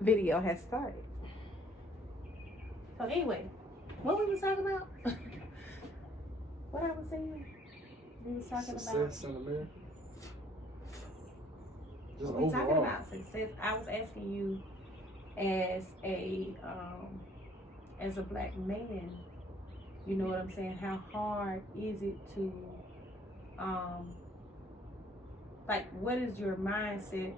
video has started. So anyway, what we was talking about? What I was saying? We was talking about success in America. Just we talking overall. about success. I was asking you as a black man, you know what I'm saying? How hard is it to like what is your mindset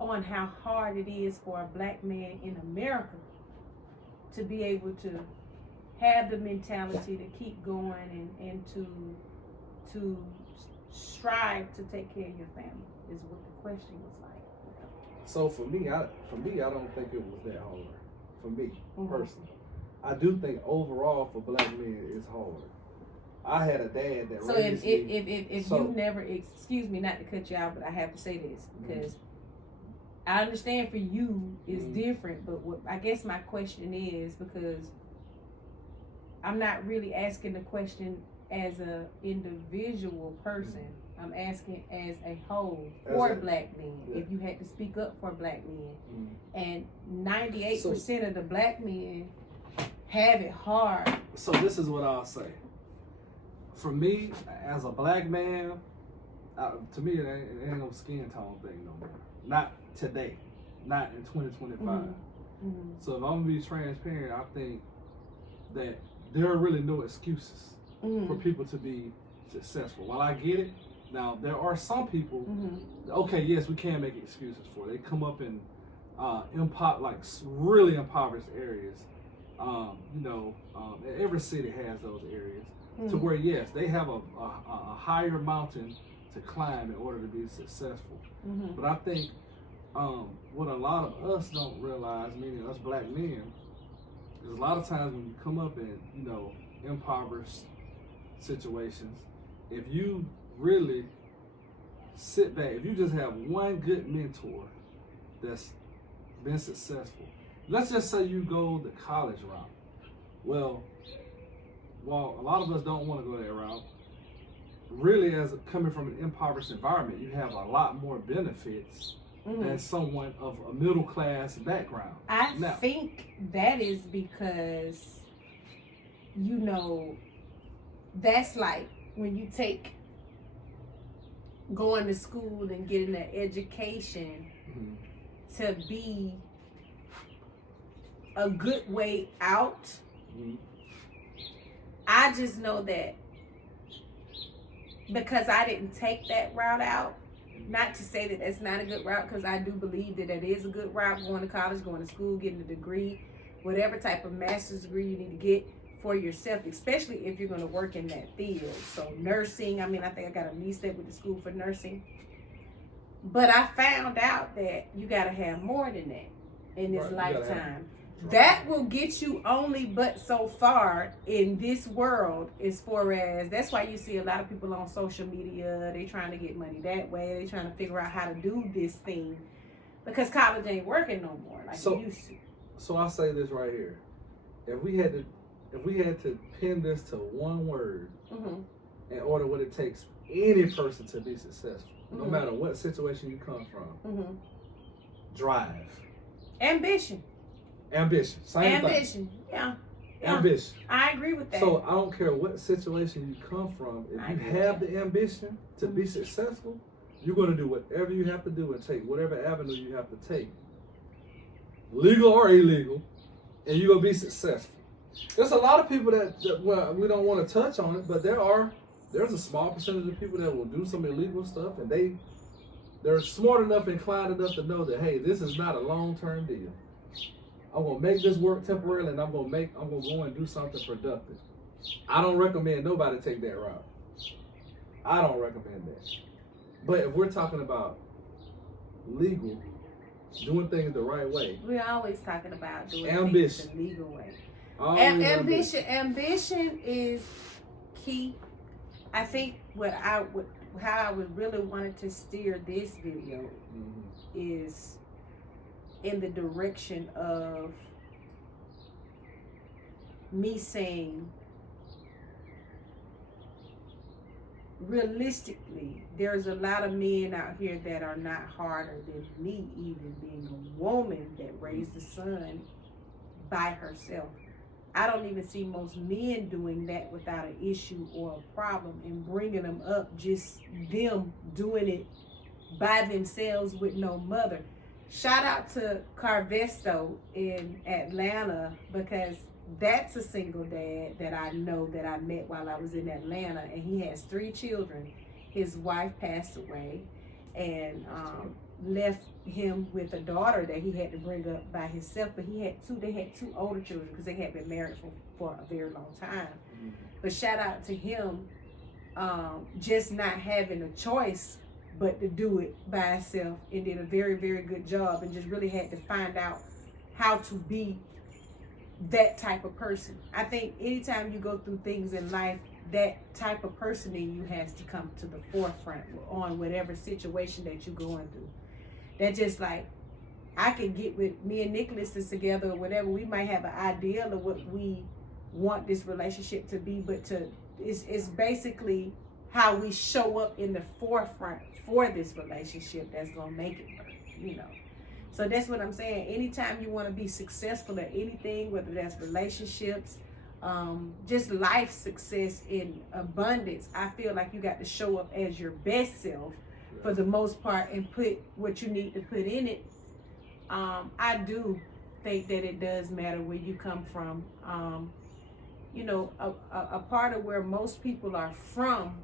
on how hard it is for a black man in America to be able to have the mentality to keep going and to strive to take care of your family is what the question was like. So for me, I don't think it was that hard. For me, Mhm. personally, I do think overall for black men it's hard. I had a dad that So raised me. if So- you never, excuse me not to cut you out, but I have to say this because I understand for you it's different, but what I guess my question is because I'm not really asking the question as a individual person. I'm asking as a whole for black men. Yeah. If you had to speak up for black men, Mhm. and 98% of the black men have it hard. So this is what I'll say. For me, as a black man, to me it ain't no skin tone thing no more. Not today. Not in 2025. Mm-hmm. So if I'm gonna be transparent, I think that there are really no excuses for people to be successful. While I get it, now there are some people. Okay, yes, we can make excuses for it. They come up in really impoverished areas. Every city has those areas to where yes, they have a higher mountain to climb in order to be successful. But I think what a lot of us don't realize, meaning us black men, is a lot of times when you come up in impoverished situations, if you really sit back, if you just have one good mentor that's been successful, let's just say you go the college route. Well, while a lot of us don't want to go that route, really as coming from an impoverished environment, you have a lot more benefits than someone of a middle class background. I think that is because, that's like when you take going to school and getting that education to be a good way out. I just know that because I didn't take that route out, not to say that that's not a good route, because I do believe that it is a good route, going to college, going to school, getting a degree, whatever type of master's degree you need to get for yourself, especially if you're going to work in that field. So nursing, I think I got a niece that went to school for nursing. But I found out that you got to have more than that in this lifetime. That will get you only but so far in this world, as far as that's why you see a lot of people on social media, they trying to get money that way, they trying to figure out how to do this thing because college ain't working no more like it used to. So I say this right here. If we had to pin this to one word in order what it takes any person to be successful, no matter what situation you come from, drive. Ambition. Same thing. Yeah. Ambition. I agree with that. So I don't care what situation you come from. If you have the ambition to be successful, you're going to do whatever you have to do and take whatever avenue you have to take, legal or illegal, and you're going to be successful. There's a lot of people that we don't want to touch on it, but there's a small percentage of people that will do some illegal stuff, and they're smart enough, inclined enough to know that, hey, this is not a long-term deal. I'm gonna make this work temporarily, and I'm gonna go and do something productive. I don't recommend nobody take that route. I don't recommend that. But if we're talking about legal, doing things the right way, we're always talking about doing ambition. things the legal way. Ambition is key. I think how I would really wanted to steer this video is in the direction of me saying realistically, there's a lot of men out here that are not harder than me, even being a woman that raised a son by herself. I don't even see most men doing that without an issue or a problem and bringing them up, just them doing it by themselves with no mother. Shout out to Carvesto in Atlanta, because that's a single dad that I know that I met while I was in Atlanta, and he has 3 children. His wife passed away and left him with a daughter that he had to bring up by himself, but they had 2 older children because they had been married for a very long time. But shout out to him, just not having a choice but to do it by himself, and did a very, very good job, and just really had to find out how to be that type of person. I think anytime you go through things in life, that type of person in you has to come to the forefront on whatever situation that you're going through. That just like, I could get with me and Nicholas is together or whatever, we might have an ideal of what we want this relationship to be, but it's basically how we show up in the forefront for this relationship that's gonna make it work, you know. So that's what I'm saying. Anytime you want to be successful at anything, whether that's relationships, just life success in abundance, I feel like you got to show up as your best self for the most part and put what you need to put in it. I do think that it does matter where you come from. You know, a part of where most people are from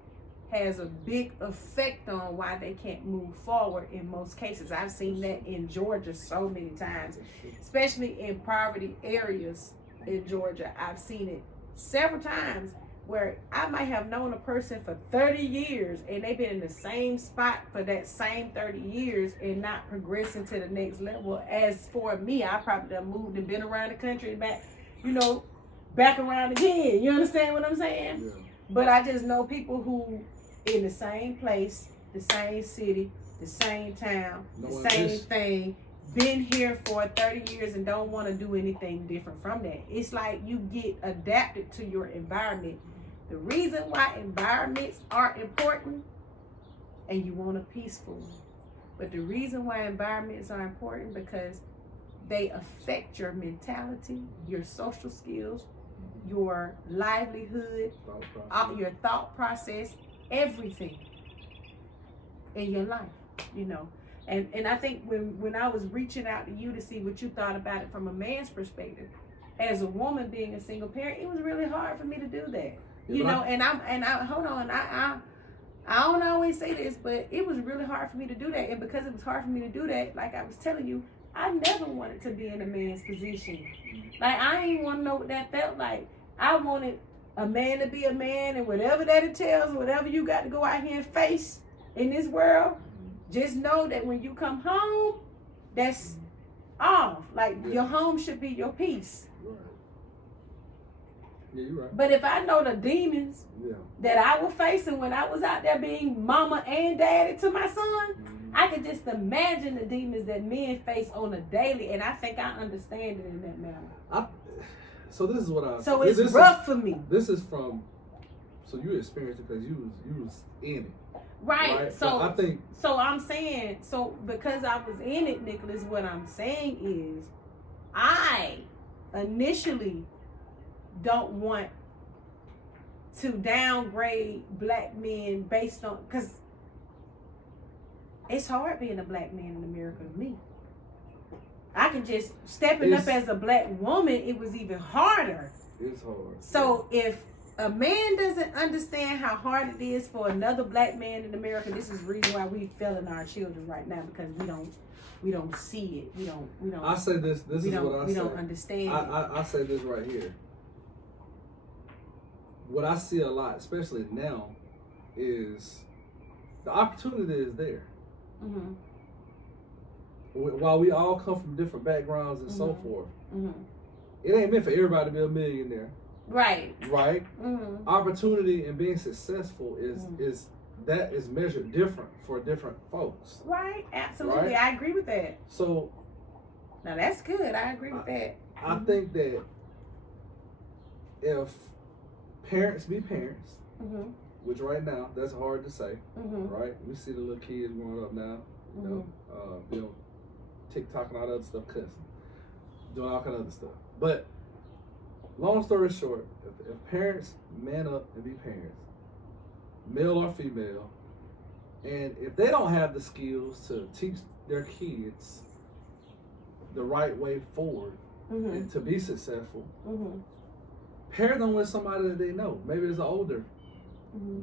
has a big effect on why they can't move forward in most cases. I've seen that in Georgia so many times, especially in poverty areas in Georgia. I've seen it several times where I might have known a person for 30 years and they've been in the same spot for that same 30 years and not progressing to the next level. As for me, I probably done moved and been around the country and back, you know, back around again. You understand what I'm saying? Yeah. But I just know people who in the same place, the same city, the same town, the same thing, been here for 30 years and don't want to do anything different from that. It's like you get adapted to your environment. The reason why environments are important, and you want a peaceful one, but the reason why environments are important because they affect your mentality, your social skills, your livelihood, your thought process, everything in your life, you know. And I think when I was reaching out to you to see what you thought about it from a man's perspective, as a woman being a single parent, it was really hard for me to do that. You know, and I hold on, I don't always say this, but it was really hard for me to do that. And because it was hard for me to do that, like I was telling you, I never wanted to be in a man's position. Like, I didn't want to know what that felt like. I wanted a man to be a man, and whatever that entails, whatever you got to go out here and face in this world, just know that when you come home, that's off. Like, your home should be your peace. Yeah, you're right. But if I know the demons that I was facing when I was out there being mama and daddy to my son, I could just imagine the demons that men face on a daily, and I think I understand it in that manner. So this is what I. So it's rough for me. This is from. So you experienced it because you was in it. Right. So I think. So I'm saying, so because I was in it, Nicholas, what I'm saying is, I initially don't want to downgrade black men based on, because it's hard being a black man in America to me. I can just stepping up as a black woman, it was even harder. It's hard. So if a man doesn't understand how hard it is for another black man in America, this is the reason why we failing our children right now, because we don't see it. We don't. I say this. This is what I say. We don't understand. I say this right here. What I see a lot, especially now, is the opportunity is there. Mm-hmm. While we all come from different backgrounds and so forth, it ain't meant for everybody to be a millionaire. Right. Right. Opportunity and being successful is measured different for different folks. Right. Absolutely. Right? I agree with that. So now that's good. I agree with that. I think that if parents be parents, which right now that's hard to say, Mm-hmm. right? We see the little kids growing up now, you know, TikTok and all that other stuff, cussing, doing all kind of other stuff. But long story short, if parents man up and be parents, male or female, and if they don't have the skills to teach their kids the right way forward and to be successful, pair them with somebody that they know. Maybe it's an older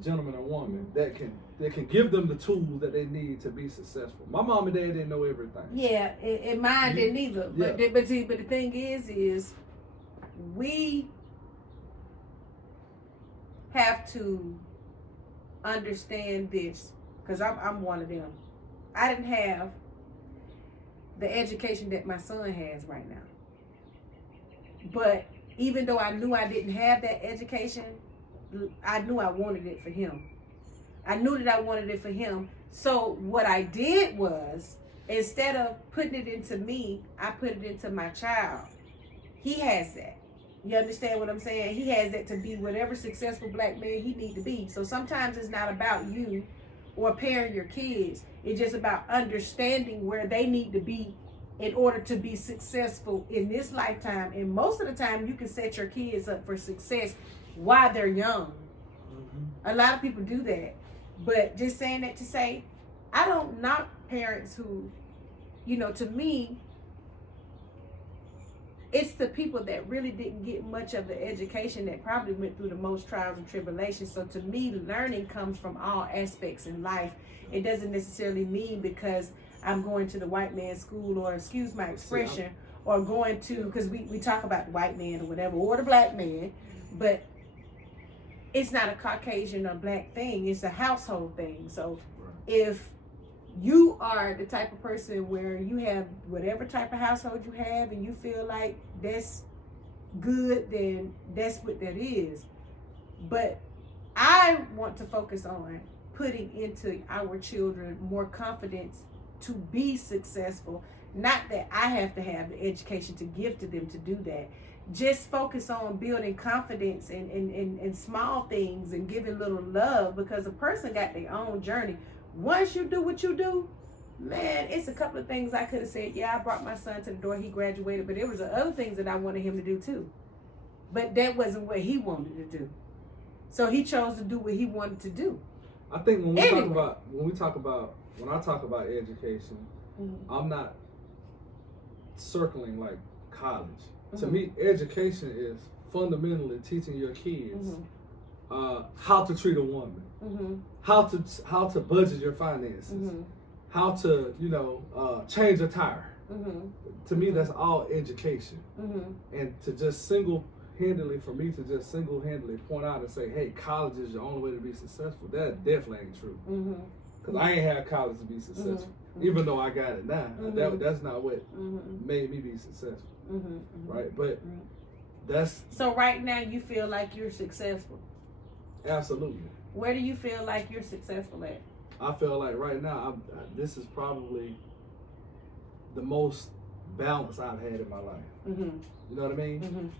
gentleman or woman that can give them the tools that they need to be successful. My mom and dad didn't know everything. Yeah, and mine didn't either. Yeah. But the thing is we have to understand this, because I'm one of them. I didn't have the education that my son has right now. But even though I knew I didn't have that education, I knew I wanted it for him. I knew that I wanted it for him. So what I did was, instead of putting it into me, I put it into my child. He has that. You understand what I'm saying? He has that to be whatever successful black man he need to be. So sometimes it's not about you or pairing your kids. It's just about understanding where they need to be in order to be successful in this lifetime. And most of the time, you can set your kids up for success while they're young. A lot of people do that. But just saying that to say, I don't knock parents who, to me, it's the people that really didn't get much of the education that probably went through the most trials and tribulations. So to me, learning comes from all aspects in life. It doesn't necessarily mean because I'm going to the white man's school, or excuse my expression, or going to, because we talk about the white man or whatever, or the black man, but it's not a Caucasian or black thing. It's a household thing. So if you are the type of person where you have whatever type of household you have and you feel like that's good, then that's what that is. But I want to focus on putting into our children more confidence to be successful. Not that I have to have the education to give to them to do that. Just focus on building confidence in small things and giving little love, because a person got their own journey. Once you do what you do, man, it's a couple of things I could have said, yeah, I brought my son to the door, he graduated, but there was other things that I wanted him to do too. But that wasn't what he wanted to do. So he chose to do what he wanted to do. I think when I talk about education, I'm not circling like college. To me, education is fundamentally teaching your kids how to treat a woman, how to budget your finances, how to change a tire. To me, that's all education. And to just single-handedly point out and say, hey, college is the only way to be successful, that definitely ain't true. Because I ain't had college to be successful. Even though I got it now, that's not what made me be successful. Right? But that's... So right now you feel like you're successful? Absolutely. Where do you feel like you're successful at? I feel like right now, this is probably the most balance I've had in my life. You know what I mean?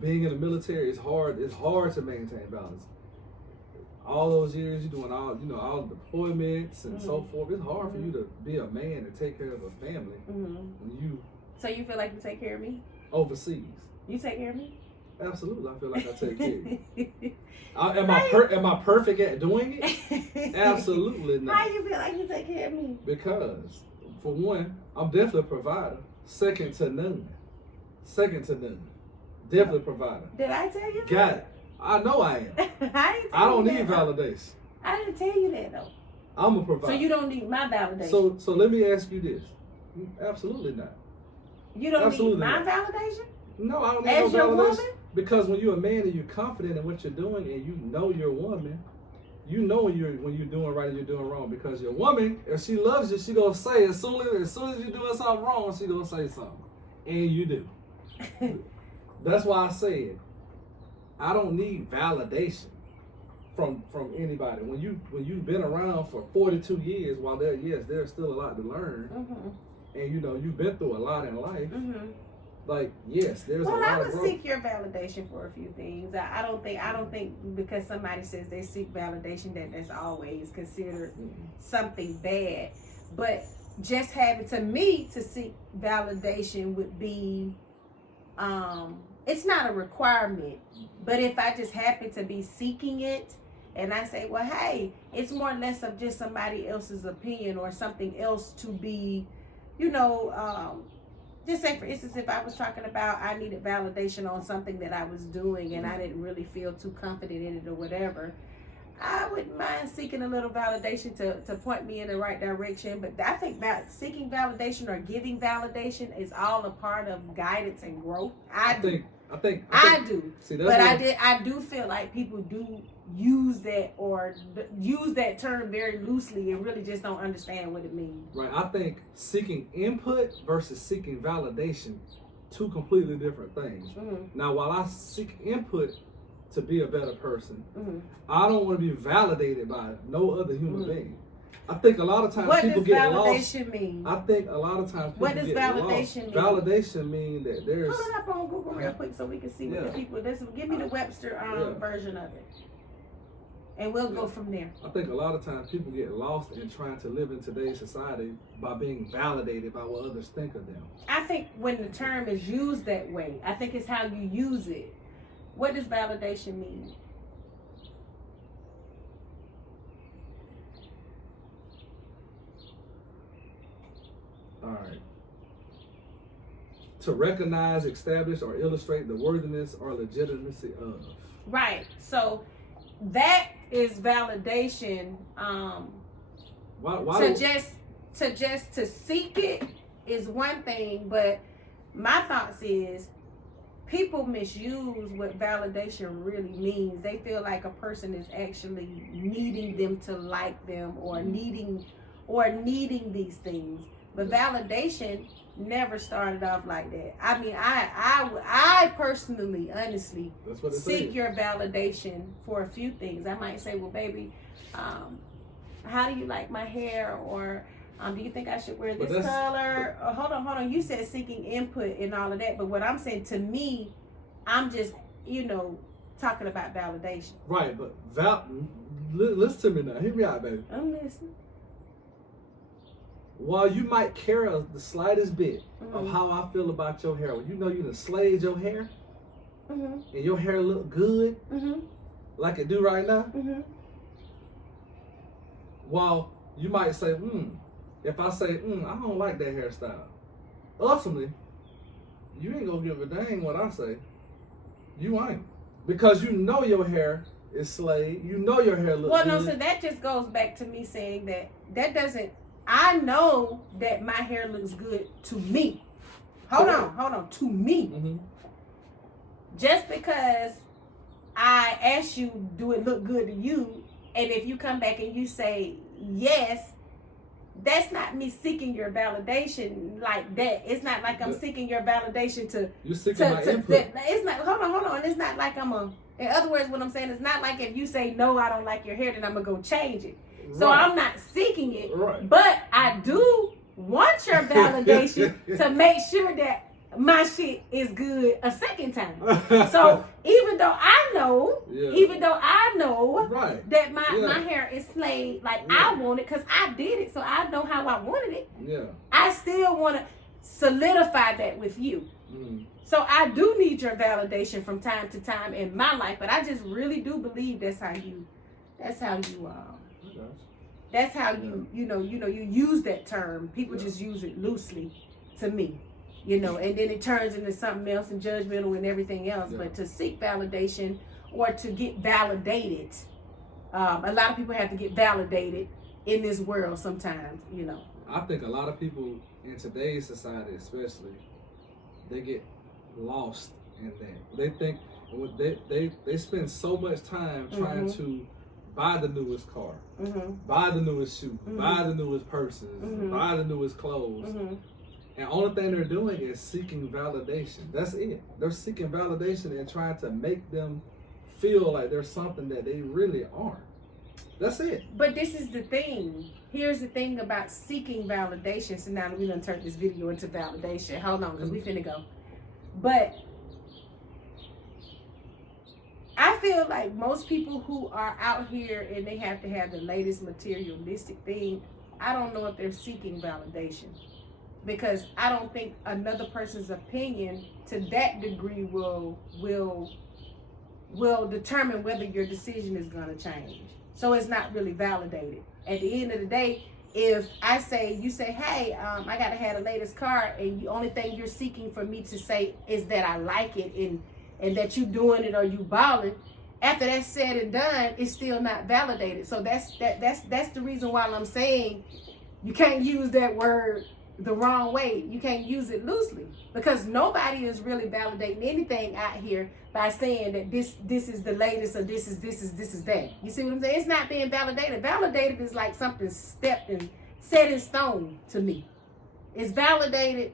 Being in the military is hard. It's hard to maintain balance. All those years you're doing all deployments and so forth. It's hard for you to be a man and take care of a family when you. So you feel like you take care of me? Overseas. You take care of me? Absolutely, I feel like I take care of you. Am I perfect at doing it? Absolutely not. Why do you feel like you take care of me? Because, for one, I'm definitely a provider. Second to none. Definitely a provider. Did I tell you that? Got it. I know I am. I don't need validation. I didn't tell you that though. I'm a provider. So you don't need my validation. So let me ask you this. Absolutely not. You don't need my validation? No, I don't need as no your validation. woman? Because when you're a man and you're confident in what you're doing and you know you're a woman, you know when you're doing right and you're doing wrong. Because your woman, if she loves you, she gonna say as soon as you're doing something wrong, she gonna say something. And you do. That's why I said I don't need validation from anybody. When you've been around for 42 years, while there's still a lot to learn, and you've been through a lot in life. like, yes, there's a Well, lot I of would growth. seek your validation for a few things. I don't think because somebody says they seek validation that's always considered something bad. But just having to seek validation would be, it's not a requirement. But if I just happen to be seeking it, and I say, well, hey, it's more or less of just somebody else's opinion or something else to be, just say, for instance, if I was talking about I needed validation on something that I was doing and I didn't really feel too confident in it or whatever, I wouldn't mind seeking a little validation to point me in the right direction. But I think that seeking validation or giving validation is all a part of guidance and growth. I do. See, but I do feel like people do use that term very loosely and really just don't understand what it means. Right. I think seeking input versus seeking validation, two completely different things. Mm-hmm. Now, while I seek input to be a better person, mm-hmm. I don't want to be validated by no other human mm-hmm. being. I think a lot of times people get lost. What does validation mean? I think a lot of times people get validation lost. mean? Validation means that there's... Hold it up on Google real quick so we can see what the people... Give me the Webster version of it. And we'll go from there. I think a lot of times people get lost in trying to live in today's society by being validated by what others think of them. I think when the term is used that way, I think it's how you use it. What does validation mean? All right. To recognize, establish, or illustrate the worthiness or legitimacy of. Right. So that is validation. To seek it is one thing, but my thoughts is people misuse what validation really means. They feel like a person is actually needing them to like them or needing these things. But validation never started off like that. I mean, I personally, honestly, seek your validation for a few things. I might say, well, baby, how do you like my hair? Or do you think I should wear this color? Or, hold on. You said seeking input and all of that. But what I'm saying, to me, I'm just, talking about validation. Right, but listen to me now. Hear me out, baby. I'm listening. While you might care the slightest bit mm-hmm. of how I feel about your hair, when you know you done slayed your hair, mm-hmm. and your hair look good, mm-hmm. like it do right now, mm-hmm. while you might say, if I say, I don't like that hairstyle, ultimately, you ain't gonna give a dang what I say. You ain't. Because you know your hair is slayed, you know your hair looks good. Well, no, so that just goes back to me saying that doesn't, I know that my hair looks good to me. Hold on, to me. Mm-hmm. Just because I ask you, do it look good to you? And if you come back and you say yes, that's not me seeking your validation like that. It's not like I'm seeking your validation to... You're seeking my input. It's not, hold on. It's not like in other words, what I'm saying is not like if you say, no, I don't like your hair, then I'm going to go change it. So I'm not seeking it, but I do want your validation to make sure that my shit is good a second time. So even though I know that my hair is slayed like I want it, because I did it, so I know how I wanted it. Yeah. I still want to solidify that with you. Mm. So I do need your validation from time to time in my life, but I just really do believe that's how you you use that term. People just use it loosely, to me, and then it turns into something else and judgmental and everything else. But to seek validation or to get validated, a lot of people have to get validated in this world sometimes, I think a lot of people in today's society, especially, they get lost in that. They think they spend so much time trying to buy the newest car, buy the newest shoe, buy the newest purses, buy the newest clothes. And only thing they're doing is seeking validation. That's it. They're seeking validation and trying to make them feel like they're something that they really aren't. That's it. But this is the thing. Here's the thing about seeking validation. So now we done turned this video into validation. Hold on, because we finna go. But I feel like most people who are out here and they have to have the latest materialistic thing, I don't know if they're seeking validation, because I don't think another person's opinion to that degree will determine whether your decision is going to change. So it's not really validated. At the end of the day, if I say, you say, hey, I got to have the latest car, and the only thing you're seeking for me to say is that I like it and that you doing it or you balling, after that's said and done, it's still not validated. So that's the reason why I'm saying you can't use that word the wrong way. You can't use it loosely, because nobody is really validating anything out here by saying that this is the latest, or this is that. You see what I'm saying? It's not being validated. Validated is like something stepped and set in stone to me. It's validated.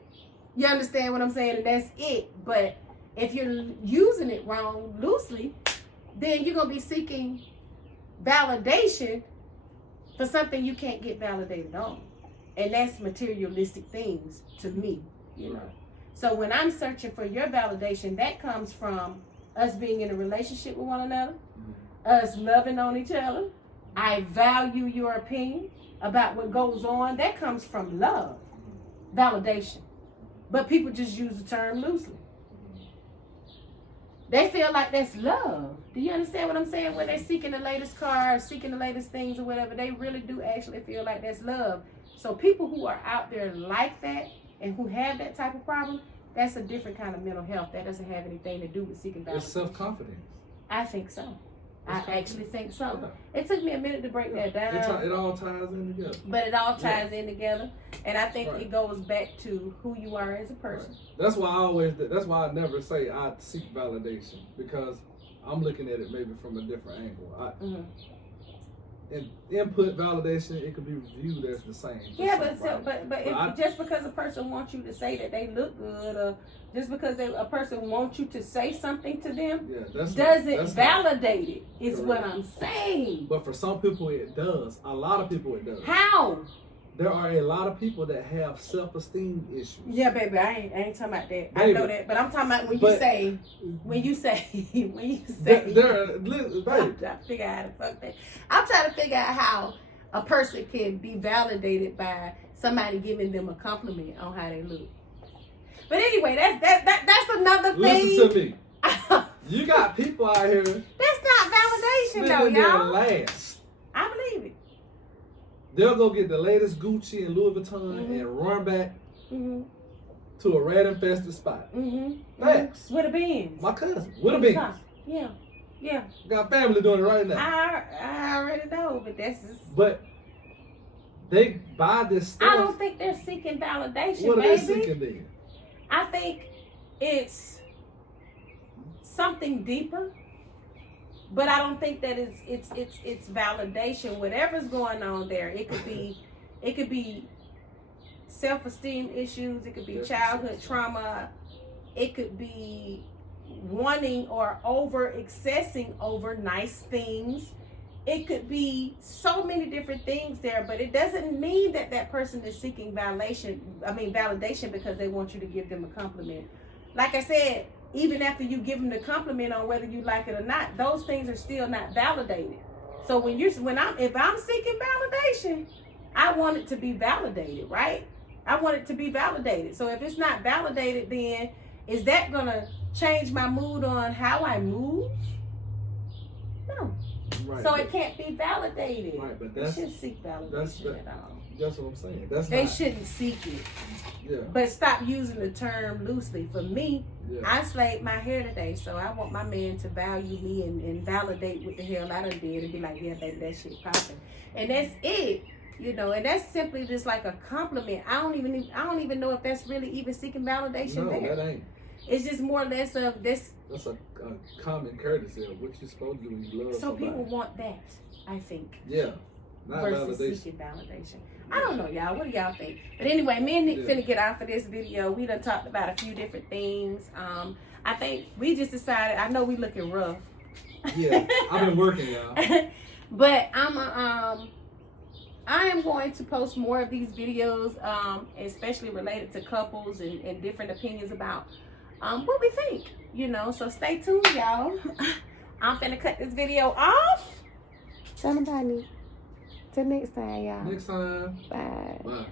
You understand what I'm saying? And that's it. But if you're using it wrong, loosely, then you're going to be seeking validation for something you can't get validated on. And that's materialistic things to me, you know. So when I'm searching for your validation, that comes from us being in a relationship with one another, us loving on each other. I value your opinion about what goes on. That comes from love, validation. But people just use the term loosely. They feel like that's love. Do you understand what I'm saying? When they're seeking the latest car, seeking the latest things or whatever, they really do actually feel like that's love. So people who are out there like that and who have that type of problem, that's a different kind of mental health. That doesn't have anything to do with seeking validation. It's self-confidence. I think so. I actually think so. Yeah. It took me a minute to break that down. It all ties in together. But it all ties in together. And I think it goes back to who you are as a person. That's why I never say I seek validation, because I'm looking at it maybe from a different angle. And input validation, it could be viewed as the same. Yeah, but just because a person wants you to say that they look good, or just because a person wants you to say something to them, doesn't validate it. Is what I'm saying. But for some people it does. A lot of people it does. How? There are a lot of people that have self-esteem issues. Yeah, baby, I ain't talking about that. Baby. I know that, but I'm talking about when you say. Baby. I'm trying to figure out how to fuck that. I'm trying to figure out how a person can be validated by somebody giving them a compliment on how they look. But anyway, that's another thing. Listen to me. You got people out here. That's not validation, though, y'all. Last. I believe it. They'll go get the latest Gucci and Louis Vuitton and run back to a rat-infested spot. Facts. With a Benz. My cousin. With a Benz. Yeah. Got family doing it right now. I already know, but that's just... But they buy this stuff. I don't think they're seeking validation, What are baby. they seeking then? I think it's something deeper. But I don't think that it's validation. Whatever's going on there, it could be self-esteem issues, it could be childhood trauma, it could be wanting or over-accessing over nice things. It could be so many different things there, but it doesn't mean that person is seeking validation because they want you to give them a compliment. Like I said, even after you give them the compliment on whether you like it or not, those things are still not validated. So if I'm seeking validation, I want it to be validated, right? I want it to be validated. So if it's not validated, then is that gonna change my mood on how I move? No. Right, so it can't be validated. Right, but they shouldn't seek validation at all. That's what I'm saying. They shouldn't seek it. Yeah. But stop using the term loosely. For me, I slayed my hair today, so I want my man to value me and validate what the hell I done did and be like, yeah, baby, that shit popping. And that's it. You know, and that's simply just like a compliment. I don't even know if that's really even seeking validation there. No, that ain't. It's just more or less of this. That's a common courtesy of what you're supposed to do when you love somebody. People want that, I think. Yeah. Not versus validation. Seeking validation. I don't know, y'all. What do y'all think? But anyway, me and Nick finna get off of this video. We done talked about a few different things. I think we just decided, I know we looking rough. Yeah, I've been working, y'all. But I am going to post more of these videos, especially related to couples and different opinions about what we think, you know. So stay tuned, y'all. I'm finna cut this video off. Tell them bye, Nick. Till next time, y'all. Next time. Bye. Bye.